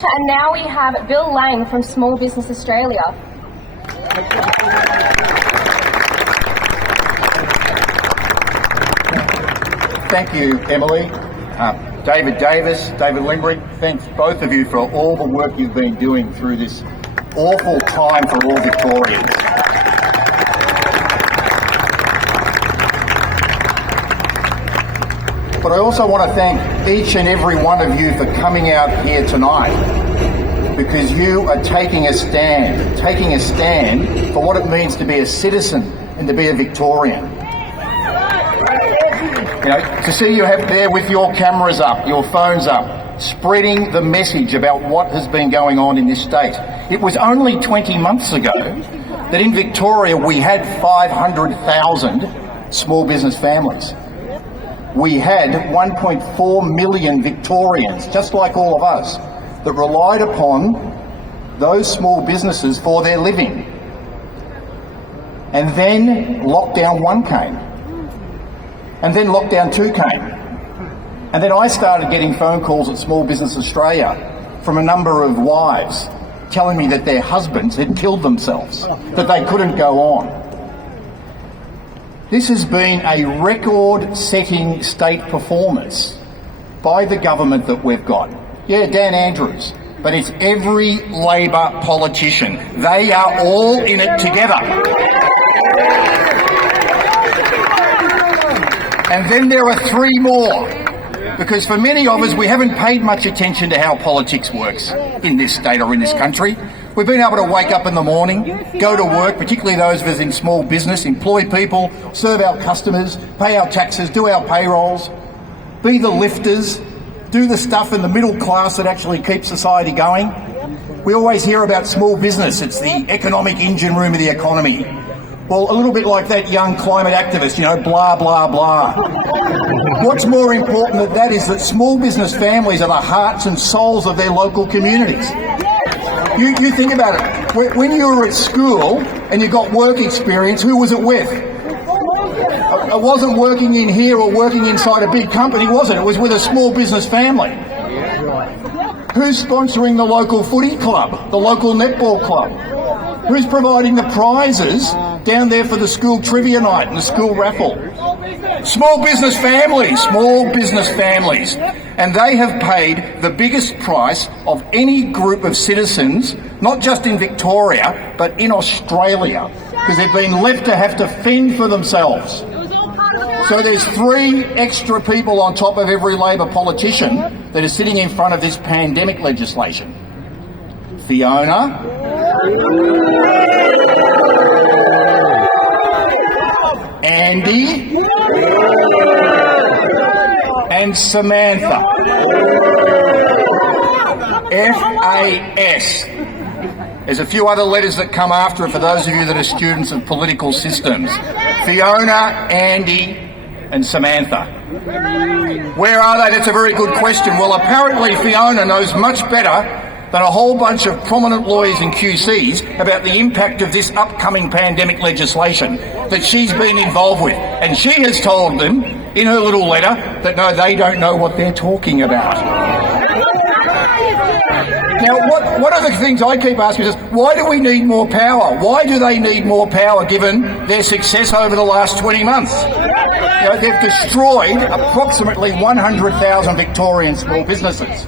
And now we have Bill Lang from Small Business Australia. Thank you, Emily. David Davis, David Limbrick, thanks both of you for all the work you've been doing through this awful time for all Victorians. But I also want to thank each and every one of you for coming out here tonight, because you are taking a stand for what it means to be a citizen and to be a Victorian. You know, to see you there with your cameras up, your phones up, spreading the message about what has been going on in this state. It was only 20 months ago that in Victoria we had 500,000 small business families. We had 1.4 million Victorians, just like all of us, that relied upon those small businesses for their living. And then lockdown 1 came. And then lockdown 2 came. And then I started getting phone calls at Small Business Australia from a number of wives telling me that their husbands had killed themselves, that they couldn't go on. This has been a record-setting state performance by the government that we've got. Yeah, Dan Andrews, but it's every Labor politician. They are all in it together. And then there are 3 more, because for many of us, we haven't paid much attention to how politics works in this state or in this country. We've been able to wake up in the morning, go to work, particularly those of us in small business, employ people, serve our customers, pay our taxes, do our payrolls, be the lifters, do the stuff in the middle class that actually keeps society going. We always hear about small business. It's the economic engine room of the economy. Well, a little bit like that young climate activist, you know, blah, blah, blah. What's more important than that is that small business families are the hearts and souls of their local communities. You think about it. When you were at school and you got work experience, who was it with? It wasn't working in here or working inside a big company, was it? It was with a small business family. Who's sponsoring the local footy club, the local netball club? Who's providing the prizes down there for the school trivia night and the school raffle? Small business families. And they have paid the biggest price of any group of citizens, not just in Victoria, but in Australia, because they've been left to have to fend for themselves. So there's 3 extra people on top of every Labor politician that are sitting in front of this pandemic legislation. Fiona, Andy, and Samantha. FAS. There's a few other letters that come after it for those of you that are students of political systems. Fiona, Andy, and Samantha. Where are they? That's a very good question. Well, apparently Fiona knows much better than a whole bunch of prominent lawyers and QCs about the impact of this upcoming pandemic legislation that she's been involved with. And she has told them in her little letter that no, they don't know what they're talking about. Now, one of the things I keep asking is, why do we need more power? Why do they need more power given their success over the last 20 months? You know, they've destroyed approximately 100,000 Victorian small businesses.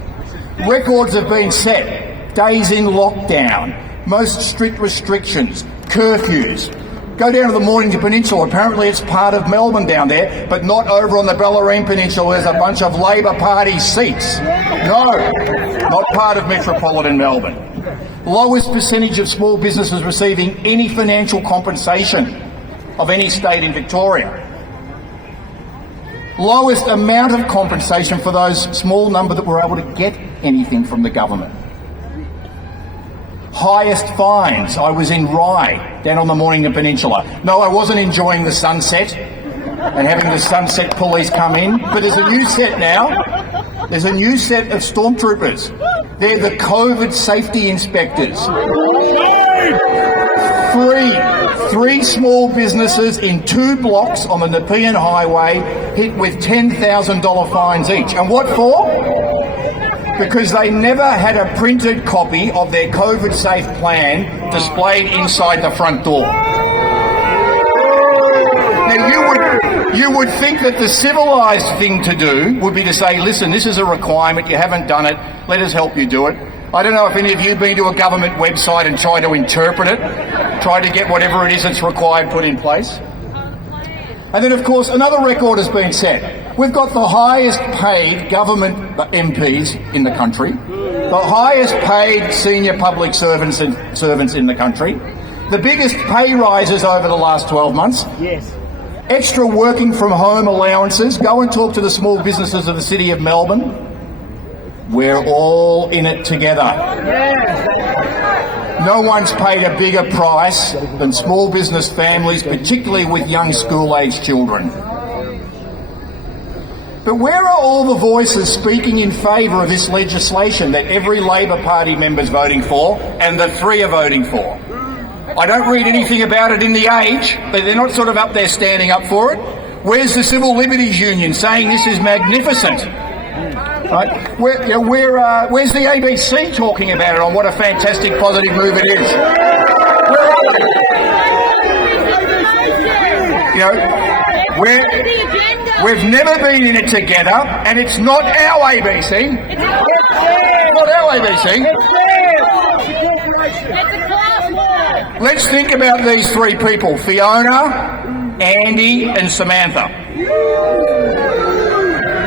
Records have been set. Days in lockdown, most strict restrictions, curfews. Go down to the Mornington Peninsula. Apparently it's part of Melbourne down there, but not over on the Bellarine Peninsula. There's a bunch of Labor Party seats. No, not part of metropolitan Melbourne. Lowest percentage of small businesses receiving any financial compensation of any state in Victoria. Lowest amount of compensation for those small number that were able to get anything from the government. Highest fines. I was in Rye, down on the Mornington Peninsula. No, I wasn't enjoying the sunset and having the sunset police come in, but there's a new set now. There's a new set of stormtroopers. They're the COVID safety inspectors. Three small businesses in 2 blocks on the Nepean Highway hit with $10,000 fines each. And what for? because they never had a printed copy of their COVID-safe plan displayed inside the front door. Now, you would think that the civilised thing to do would be to say, listen, this is a requirement, you haven't done it, let us help you do it. I don't know if any of you have been to a government website and tried to interpret it, tried to get whatever it is that's required put in place. And then, of course, another record has been set. We've got the highest paid government MPs in the country, the highest paid senior public servants in the country, the biggest pay rises over the last 12 months, extra working from home allowances. Go and talk to the small businesses of the City of Melbourne. We're all in it together. No one's paid a bigger price than small business families, particularly with young school-aged children. But where are all the voices speaking in favour of this legislation that every Labor Party member's voting for and the three are voting for? I don't read anything about it in The Age, but they're not sort of up there standing up for it. Where's the Civil Liberties Union saying this is magnificent? Right? Where's the ABC talking about it on what a fantastic positive move it is? We've never been in it together, and it's not our ABC. It's not our ABC. Let's think about these three people, Fiona, Andy and Samantha.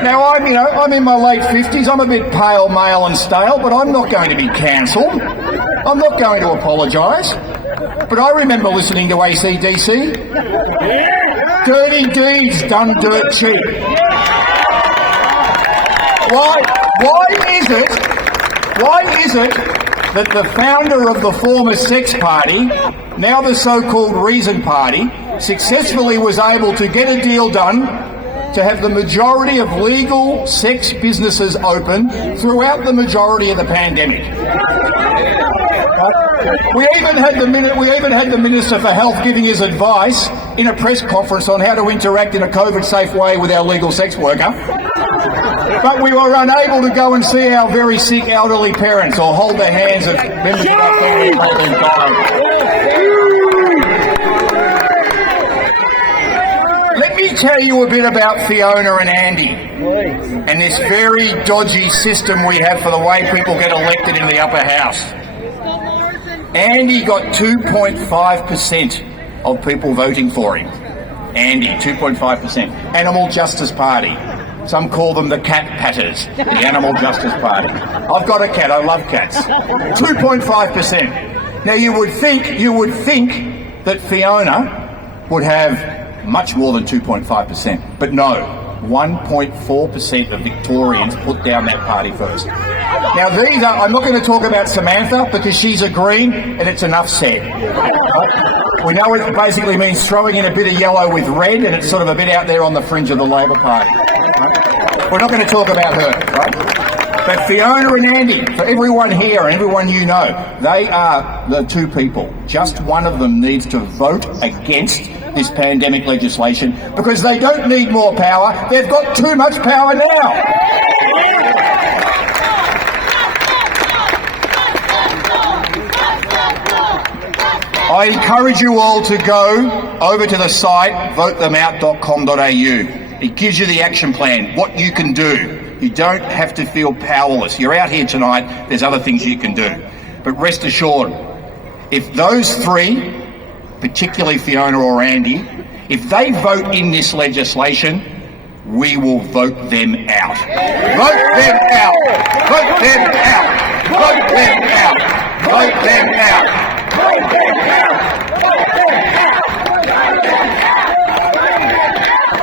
Now, I'm in my late 50s, I'm a bit pale, male and stale, but I'm not going to be cancelled. I'm not going to apologise. But I remember listening to AC/DC. Dirty deeds done dirt cheap. Why is it that the founder of the former Sex Party, now the so-called Reason Party, successfully was able to get a deal done to have the majority of legal sex businesses open throughout the majority of the pandemic? We even had the Minister for Health giving his advice in a press conference on how to interact in a COVID-safe way with our legal sex worker. But we were unable to go and see our very sick elderly parents or hold the hands of members of our family who have been dying. Let me tell you a bit about Fiona and Andy and this very dodgy system we have for the way people get elected in the upper house. Andy got 2.5% of people voting for him. Andy, 2.5%. Animal Justice Party. Some call them the cat patters, the Animal Justice Party. I've got a cat, I love cats. 2.5%. Now you would think that Fiona would have much more than 2.5%, but no, 1.4% of Victorians put down that party first. Now I'm not going to talk about Samantha because she's a Green and it's enough said. We know it basically means throwing in a bit of yellow with red, and it's sort of a bit out there on the fringe of the Labor Party. Right? We're not going to talk about her, right? But Fiona and Andy, for everyone here and everyone you know, they are the two people. Just one of them needs to vote against this pandemic legislation because they don't need more power. They've got too much power now. I encourage you all to go over to the site votethemout.com.au. It gives you the action plan, what you can do. You don't have to feel powerless. You're out here tonight, there's other things you can do. But rest assured, if those three, particularly Fiona or Andy, if they vote in this legislation, we will vote them out. Vote them out! Vote them out! Vote them out! Vote them out!